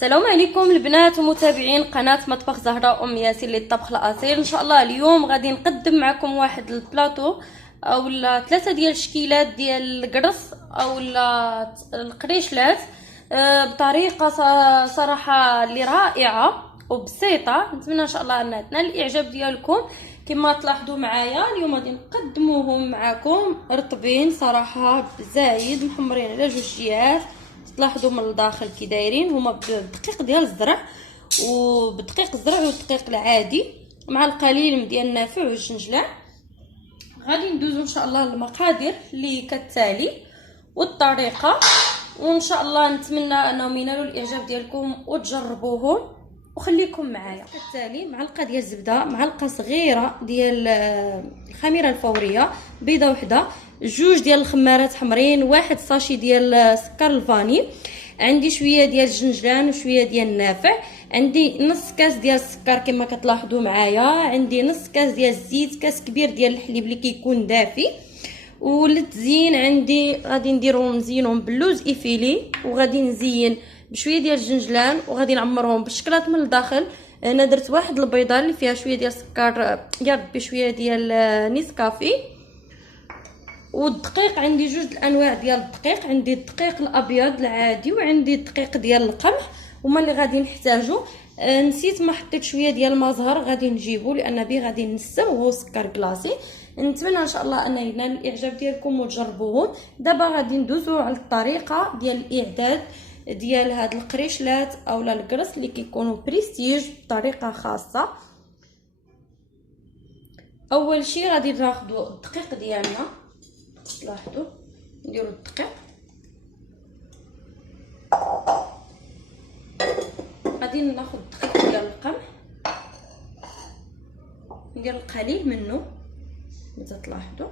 السلام عليكم البنات ومتابعين قناه مطبخ زهراء ام ياسين للطبخ الاصيل. ان شاء الله اليوم غادي نقدم معكم واحد البلاطو اولا 3 ديال الشكيلات ديال القرص اولا القريشلات بطريقه صراحه اللي رائعه وبسيطه. نتمنى ان شاء الله انها تنال الاعجاب ديالكم. كما تلاحظوا معايا اليوم غادي نقدموهم معكم رطبين صراحه زايد محمرين على جوج جهات. تلاحظوا من الداخل كي دايرين هما بالدقيق ديال الزرع وبدقيق الزرع والدقيق العادي مع القليل ديال النافع والجنجلان. غادي ندوزو ان شاء الله المقادير اللي كالتالي والطريقه، وان شاء الله نتمنى انهم ينالوا الاعجاب ديالكم وتجربوهم وخليكم معايا. كالتالي معلقه ديال الزبده، معلقه صغيره ديال الخميره الفوريه، بيضه وحده، جوج ديال الخمارات حمرين، واحد ساشي ديال سكر الفاني، عندي شويه ديال الجنجلان وشويه ديال النافع، عندي نص كاس ديال السكر كما كتلاحظوا معايا، عندي نص كاس ديال الزيت، كاس كبير ديال الحليب اللي كيكون دافي. وللتزيين عندي غادي نديرهم نزينهم باللوز ايفيلي، وغادي نزين بشويه ديال الجنجلان، وغادي نعمرهم بالشكلاط من الداخل. انا درت واحد البيضه اللي فيها شويه ديال السكر يا ربي شويه ديال نيسكافي. والدقيق عندي جوج الانواع ديال الدقيق، عندي الدقيق الابيض العادي وعندي الدقيق ديال القمح، هما اللي غادي نحتاجو. نسيت ما حطيت شويه ديال المزهر غادي نجيبو لان به غادي نسم وهو سكر كلاصي. نتمنى ان شاء الله ان ينال الاعجاب ديالكم وتجربوهم. دابا غادي ندوزو على الطريقه ديال الاعداد ديال هاد القريشلات اولا القرص اللي كيكونوا بريستيج بطريقه خاصه. اول شيء غادي ناخذوا الدقيق ديالنا، لاحظوا نديروا الدقيق، غادي ناخذ الدقيق ديال القمح ندير القليل منه مثل تلاحظوا.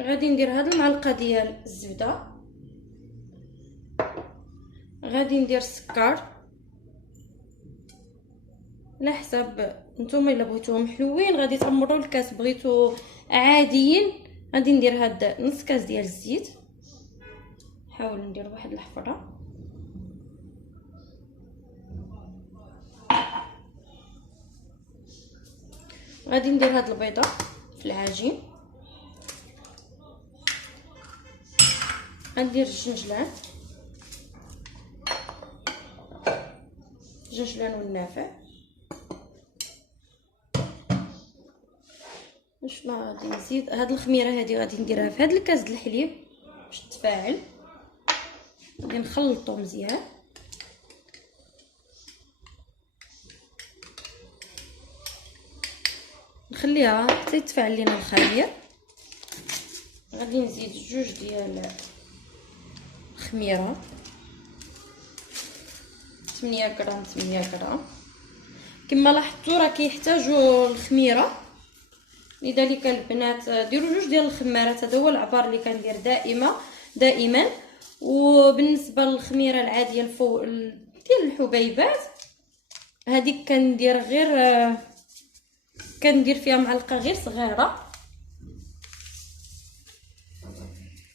غادي ندير هاد المعلقه ديال الزبده، غادي ندير السكر على حساب نتوما الا بغيتوهم حلوين غادي تعمروا الكاس، بغيتو عاديين غادي ندير هاد نص كاس ديال الزيت. نحاول ندير واحد الحفره. غادي ندير هاد البيضه في العجين، غندير الجنجلان والنافع. شنو غادي نزيد؟ هاد الخميره هادي غادي نديرها في هاد الكاس ديال الحليب باش تتفاعل. غادي نخلطو مزيان، نخليها حتى يتفاعل لينا الخمير. غادي نزيد جوج ديال الخميره 8 غرام كما لاحظتوا راه كيحتاجوا الخميره، لذلك البنات ديروا جوج ديال الخمارات. هذا هو العبار اللي كندير دائما. وبالنسبه للخميره العاديه الفوق ديال الحبيبات هذيك كندير فيها معلقه غير صغيره.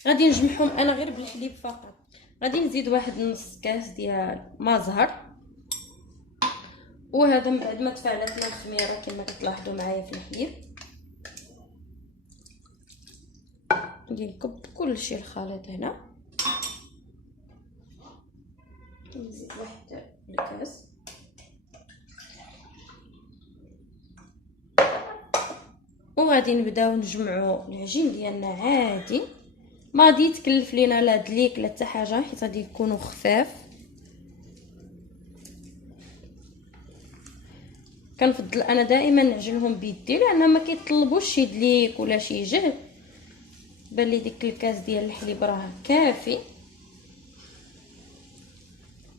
غادي نجمعهم انا غير بالحليب فقط. غادي نزيد واحد نص كاس ديال مازهر، وهذا من بعد ما تفاعلت لنا الخميره كما كتلاحظوا معايا في الحليب. غادي نكب كلشي الخليط هنا، نزيد واحد الكاس. وغادي نبداو نجمعوا العجين ديالنا عادي، ما غادي يتكلف لينا لا دليك لا حتى حاجه حيت غادي يكونوا خفاف. كنفضل انا دائما نعجنهم بيدي لان ما كيطلبوش شي دليك ولا شي جهد. بان لي ديك الكاس ديال الحليب راه كافي.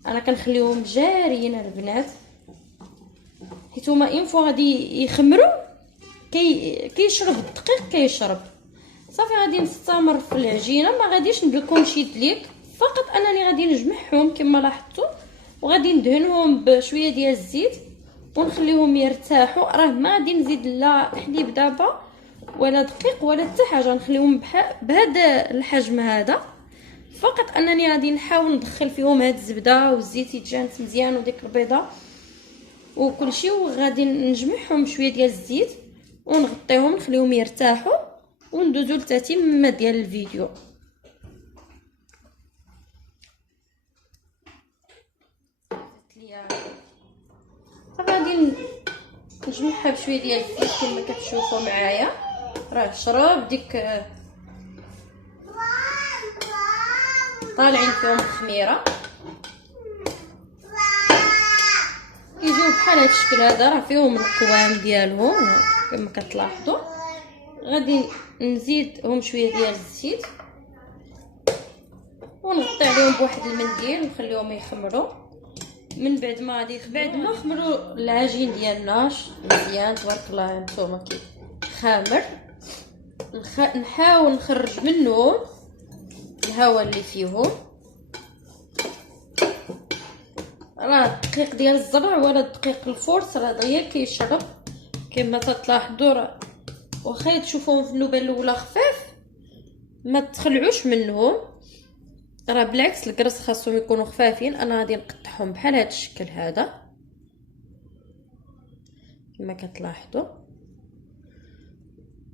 انا كنخليهم جاريين البنات حيت هما اين فوا غادي يخمروا كيشرب الدقيق كيشرب صافي. غادي نستمر في العجينه، ما غاديش ندير لكم شي دليك، فقط انني غادي نجمعهم كما لاحظتوا وغادي ندهنهم بشويه ديال الزيت ونخليهم يرتاحوا. راه ما غادي نزيد لا حليب دابا ولا دقيق ولا حتى حاجه، نخليهم بهذا الحجم هذا فقط انني غادي نحاول ندخل فيهم هاد الزبده والزيت يتجانس مزيان وديك البيضه وكل شيء، وغادي نجمعهم شويه ديال الزيت ونغطيهم نخليهم يرتاحوا وندوزو للتتمه ديال الفيديو. غادي نجمعها بشويه ديال الزيت كما كتشوفوا معايا، راه شرب ديك طالعين فيهم الخميره، كيجيو بحال هاد الشكل هذا، راه فيهم القوام ديالهم كما كتلاحظوا. غادي نزيدهم شويه ديال الزيت ونغطي عليهم بواحد المنديل ونخليهم يخمروا. من بعد ما خمروا العجين ديالنا مزيان تبارك الله، هانتوما كي خامر، نحاول نخرج منه الهواء اللي فيهم. راه الدقيق ديال الزرع ولا الدقيق الفورس راه دغيا كيشرب كما تلاحظوا، راه واخا تشوفوهم في النوبه الاولى خفاف ما تخلعوش منهم، راه بالعكس الكرز خاصهم يكونوا خفافين. انا غادي نقطعهم بحال هذا الشكل هذا كما كتلاحظوا،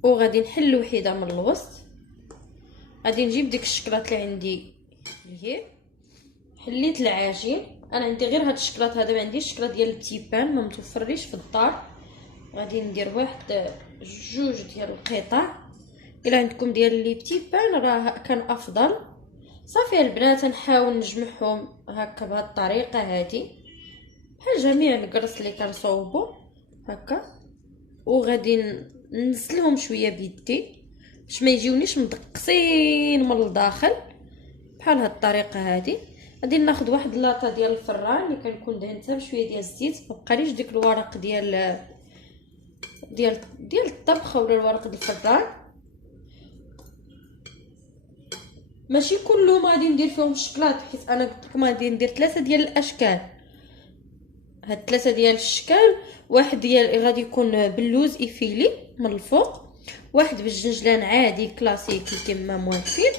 وغادي نحل وحده من الوسط. غادي نجيب ديك الشكلاط اللي عندي اللي هي حليت العجين، انا عندي غير هاد الشكلاط هذا، ما عنديش الشكلاط ديال البتيبان ما متوفرليش في الدار. غادي ندير واحد جوج ديال القطع، الا عندكم ديال لي بتيبان راه كان افضل. صافي البنات نحاول نجمعهم هكا بهذه الطريقه هذه بحال جميع الكرص اللي كنصوبوا هكا، وغادي نسلهم شويه بيدي باش ما يجيونيش مدقسين من الداخل بحال هاد الطريقه هذه. غادي ناخذ واحد لاطه ديال الفران اللي كنكون دهنتها بشويه ديال الزيت، مبقاليش ديك الورق ديال الطبخ ولا الورق ديال الفران. ماشي كلهم غادي ندير فيهم الشكلاط، حيت انا قلت لكم غادي ندير 3 ديال الاشكال. هاد 3 ديال الاشكال، واحد ديال غادي يكون باللوز ايفيلي من الفوق، واحد بالجنجلان عادي كلاسيكي كما موالفين،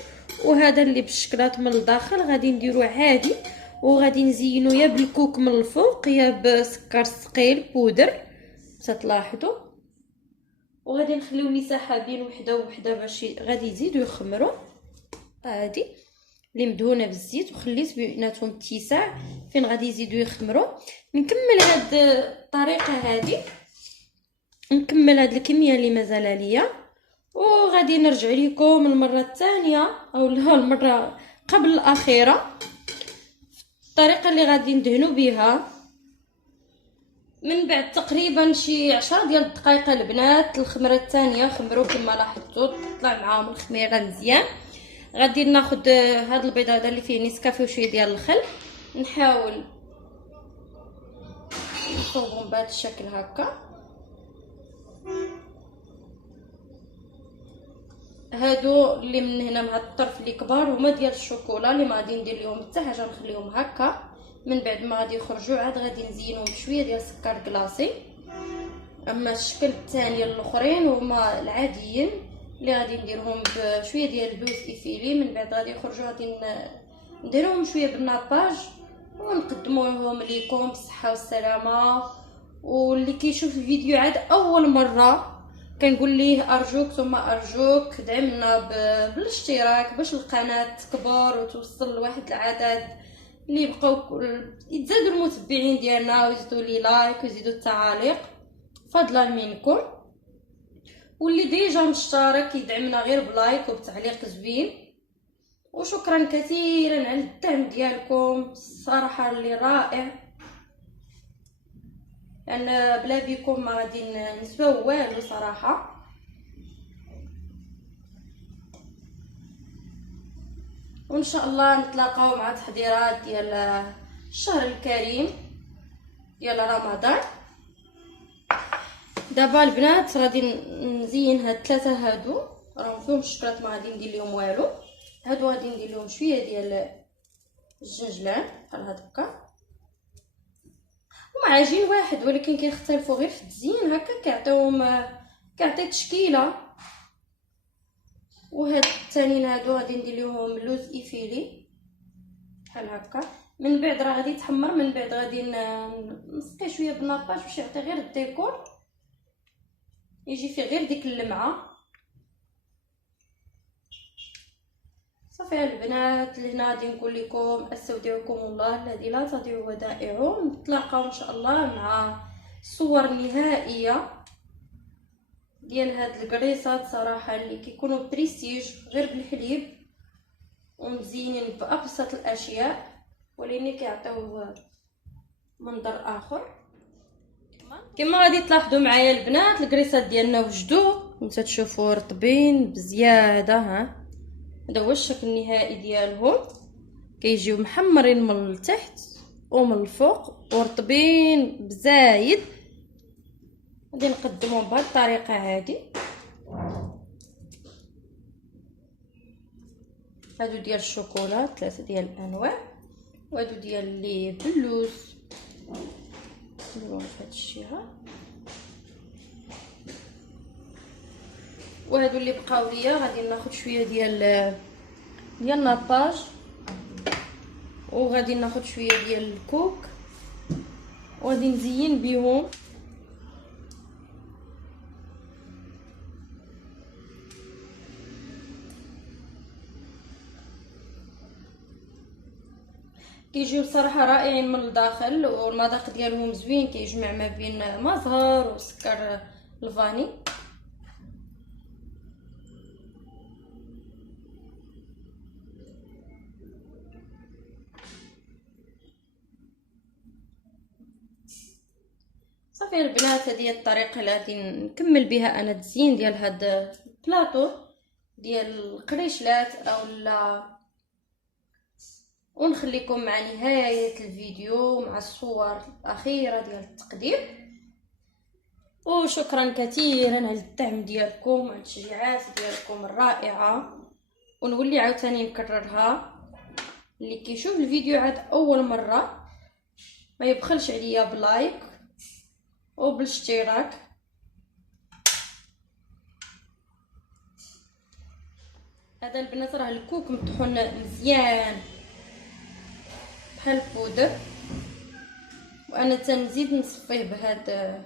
وهذا اللي بالشكلاط من الداخل غادي نديروه عادي، وغادي نزينو يا بالكوك من الفوق يا بسكر ثقيل بودر تلاحظوا. وغادي نخليو مساحه بين وحده ووحده باش غادي يزيدوا يخمروا. هادي اللي مدهونه بالزيت وخليت بيناتهم اتساع فين غادي يزيدوا يخمروا. نكمل هاد الطريقه هذه، نكمل هاد الكميه اللي مازال ليا، وغادي نرجع لكم المره الثانيه او المره قبل الاخيره الطريقه اللي غادي ندهنوا بها. من بعد تقريبا شي 10 ديال الدقائق البنات الخمره الثانيه خمروا كما لاحظتوا، طلع معاهم الخميره مزيان. غادي ناخذ هاد البيض هذا اللي فيه نسكافيه وشويه ديال الخل، نحاول نصوبهم بهذا الشكل هكا. هادو اللي من هنا مع الطرف اللي كبار هما ديال الشوكولا اللي ما غادي ندير لهم حتى حاجه، نخليهم هكا. من بعد ما غادي يخرجوا عاد غادي نزينهم بشويه ديال السكر كلاصي. اما الشكل الثاني الاخرين هما العاديين اللي غادي نديرهم بشويه ديال اللوز ايفيلي. من بعد غادي يخرجوا غادي نديرهم شويه بالناباج ونقدموهم لكم بالصحه والسلامه. واللي كيشوف الفيديو عاد اول مره كنقول ليه ارجوك ثم ارجوك دعمنا بالاشتراك باش القناه تكبر وتوصل لواحد العدد اللي يبقاو يتزادوا المتبعين ديالنا ويزيدوا لي لايك ويزيدوا التعاليق فضلا منكم. واللي ديجا مشترك يدعمنا غير بلايك وبتعليق زوين. وشكرا كثيرا على الدعم ديالكم الصراحه اللي رائع، لان يعني بلا بيكم ما غادي نسواو والو صراحه. وان شاء الله نتلاقاو مع تحضيرات ديال الشهر الكريم ديال رمضان. دابا البنات غادي نزين هاد 3 هادو راهم فيهم الشكلاط ما غادي ندير لهم والو. هادو غادي ندير لهم شويه ديال الجنجلان بحال هكا، هما عجين واحد ولكن كيختلفوا غير في التزيين هكا، كيعطي تشكيله وهاد الثانيين هادو غادي ندير لهم لوز ايفيلي بحال هكا. من بعد راه غادي يتحمر، من بعد غادي نسقيه شويه بالناباج باش يعطي غير الديكور، يجي فيه غير ديك اللمعه. صافي البنات، لهنا غادي نقول لكم استودعكم الله الذي لا تضيع ودائعه. نتلاقاو ان شاء الله مع صور نهائيه ديال هاد الكريسات صراحه اللي كيكونوا بريستيج غير بالحليب ومزينين بابسط الاشياء، ولكن كيعطيو منظر اخر. كما غادي تلاحظوا معايا البنات، الكريسات ديالنا وجدوا نتا تشوفوا رطبين بزياده. هذا هو الشكل النهائي ديالهم، كيجيو محمرين من التحت ومن الفوق ورطبين بزايد. غادي نقدمهم بهذه الطريقه هذه. هادو ديال الشوكولا 3 ديال الانواع، وهادو ديال اللي باللوز نديروهم في هذا الشيء وهادو اللي بقاو ليا غادي ناخذ شويه ديال الناباج، وغادي ناخذ شويه ديال الكوك وغادي نزين بهم. كيجيو بصراحه رائعين من الداخل، والمذاق ديالهم زوين، كيجمع ما بين ما زهر وسكر الفاني. صافي البنات، هذه هي الطريقه اللي غادي نكمل بها انا التزيين ديال هاد البلاطو ديال القريشلات اولا، ونخليكم مع نهايه الفيديو مع الصور الاخيره ديال التقديم. وشكرا كثيرا على الدعم ديالكم وعلى التشجيعات ديالكم الرائعه. ونولي عاوتاني نكررها، اللي كيشوف الفيديو عاد اول مره ما يبخلش عليا بلايك وبالاشتراك. هذا البنات راه الكوك مطحون مزيان بحال البودر، وانا تنزيد نصفيه بهذا.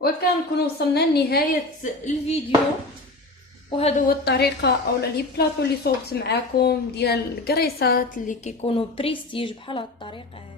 وكنكون وصلنا لنهايه الفيديو، وهذا هو الطريقه اولا لي بلاطو اللي صوبت معاكم ديال الكريسات اللي كيكونوا بريستيج بحال هاد الطريقه.